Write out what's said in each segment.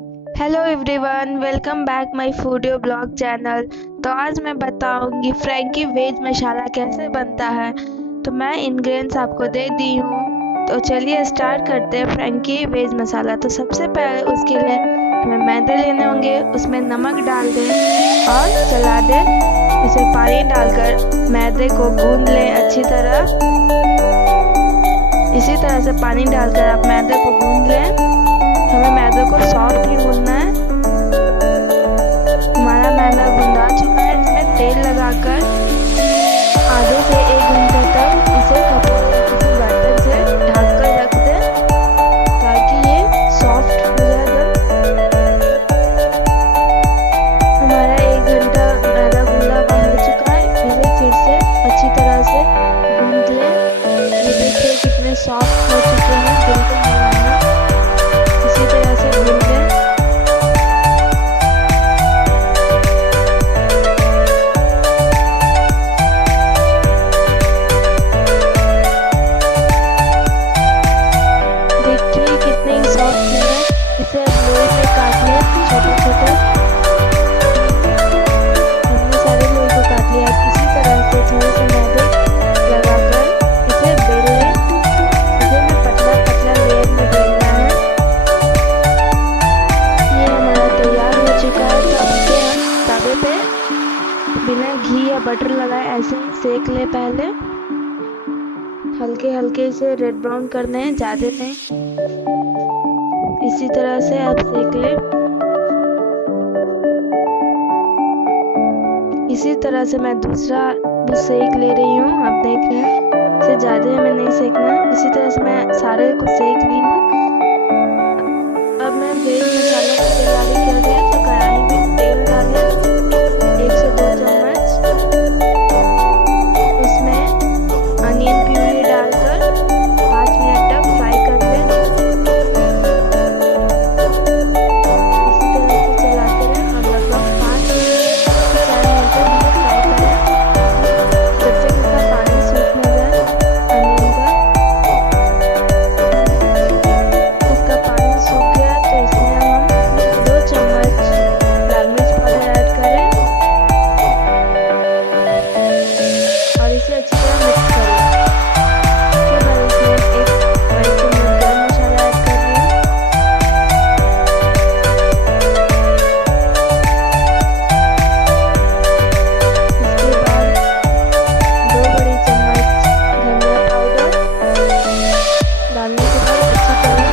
Hello everyone, welcome back my Foodio blog channel. तो आज मैं बताऊंगी फ्रैंकी वेज मसाला कैसे बनता है। तो मैं इंग्रेडिएंट्स आपको दे दी हूँ। तो चलिए स्टार्ट करते हैं फ्रैंकी वेज मसाला। तो सबसे पहले उसके लिए हमें मैदे लेने होंगे, उसमें नमक डाल दें और चला दें। इसे पानी डालकर मैदे को गूंद लें अच्छी तरह। इसी तरह से पानी डालकर आप मैदे को गूंद लें। हमें मैदे को सॉफ्ट ही गूंदना है। हमारा मैदा गूंदा चुका है। इसमें तेल लगाकर आधे से 1 घंटे तक इसे कपड़े या किसी बर्तन से ढक कर रख दें ताकि ये सॉफ्ट हो जाए। हमारा 1 घंटा मैदा गूंदा हुआ हो चुका है। इसे फिर से अच्छी तरह से गूंद लें। ये देखिए कितने सॉफ्ट हो चुके हैं, बिल्कुल मुलायम। इसी तरह से गूंद लें। देखिए कितने सॉफ्ट है। इसे अब लोई में काट लें छोटे छोटे। हमने सारे लोई को काट लिया। इसी तरह से थोड़े से मैदे लगाकर इसे बेल लें। इसे हमें पतला पतला लेयर में बेलना है। ये हमारा तैयार हो चुका है। तो अब इसे हम तवे पे बिना घी या बटर लगाए ऐसे ही सेक ले। पहले हल्के हल्के इसे रेड ब्राउन करने हैं, ज़्यादा नहीं। इसी तरह से आप सेक ले। इसी तरह से मैं दूसरा भी सेक ले रही हूँ। आप देख रहे हैं इसे ज़्यादा हमें नहीं सेकना है। इसी तरह से मैं सारे को सेक ली हूँ। अब मैं वेज मसाला की तैयारी कर रही हूँ। तो कढ़ाई में तेल डालें 1 से 2 चम्मच। उसमें अनियन प्यूरी डालकर 5 मिनट तक फ्राई कर लें। इसी तरह से चलाते रहें और लगभग 5 से 4 मिनट तक इसे फ्राई करें जब तक इसका पानी सूख न जाए अनियन का। इसका पानी सूख गया तो इसमें हम 2 चम्मच लाल मिर्च पाउडर ऐड करें और इसे अच्छी तरह मिक्स करें। उसके बाद इसमें 1 बड़ी चम्मच गरम मसाला ऐड कर रही हूँ। इसके बाद 2 बड़ी चम्मच धनिया पाउडर डालने के बाद अच्छी तरह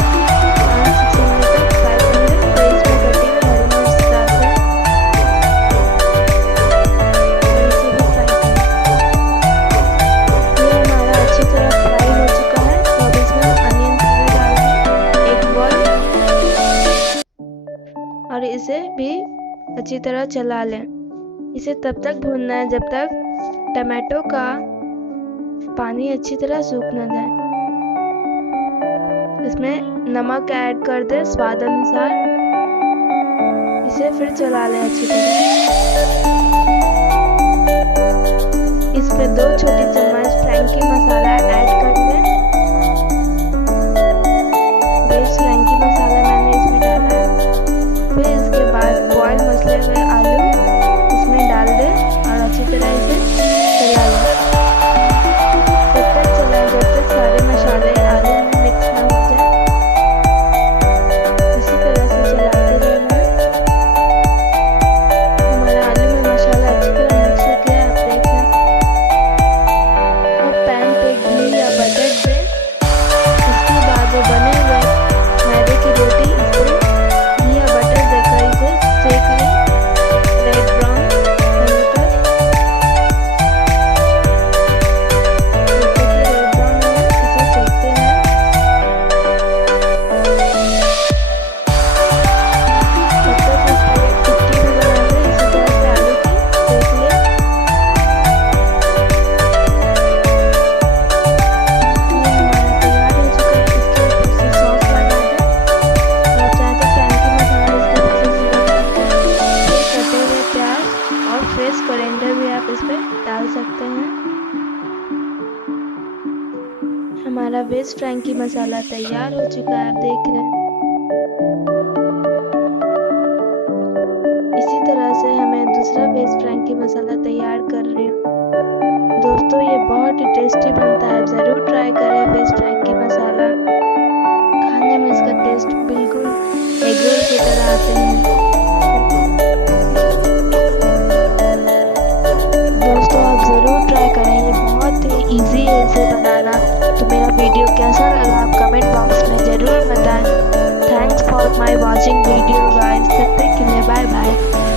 5 से 6 मिनट तक फ्राई कर लें। फिर इसमें कटी हुई हरी मिर्च डालते हैं और इसे भी फ्राई करें। ये हमारा अच्छी तरह फ्राई हो चुका है। तो अब इसमें अनियन प्यूरी डाल दें 1 बॉल और इसे भी अच्छी तरह चला लें। इसे तब तक भूनना है जब तक टमाटो का पानी अच्छी तरह सूख न जाए। इसमें नमक ऐड कर दें स्वाद अनुसार। इसे फिर चला लें अच्छी तरह। इसमें 2 छोटी चम्मच फ्रैंकी मसाला ऐड कर दें। वेज फ्रैंकी मसाला मैंने इसमें डाला है। फिर इसके बाद बॉयल मसले हुए आलू इसमें डाल दें और अच्छी तरह इसे चला लें। तब तक चलाएं जब तक सारे मसाले आलू में मिक्स ना हो जाए। इसी तरह से चलाते रहना है। हमारा आलू में मसाला अच्छी तरह मिक्स हो गया, आप देख रहे हैं। अब पैन पे घी या बटर दें। इसके बाद वो बने हुए मैदे की रोटी इस पर घी या बटर देकर इसे सेक लें रेड ब्राउन होने तक। जैसे कि रेड ब्राउन हो इसे सेकते हैं। तब तक इस पर एक टिक्की भी बना लें। इसी तरह से आलू की सेक लें। ये हमारा तैयार हो चुका है। इसके ऊपर से सॉस लगा दें और आप चाहें तो फ्रैंकी मसाला इसके ऊपर से रख सकते हैं। फिर कटे हुए प्याज और फ्रेश कोरिएंडर भी आप इस पर डाल सकते हैं। हमारा वेज फ्रैंकी मसाला तैयार हो चुका है, आप देख रहे हैं। दोस्तों ये बहुत ही टेस्टी बनता है, ज़रूर ट्राई करें वेज फ्रैंकी मसाला। खाने में इसका टेस्ट बिल्कुल एग रोल की तरह आते हैं। दोस्तों आप ज़रूर ट्राई करें, ये बहुत ही इजी है इसे बनाना। तो मेरा वीडियो कैसा लगा आप कमेंट बॉक्स में ज़रूर बताएं। Thanks for my watching video guys. तब तक के लिए बाय बाय।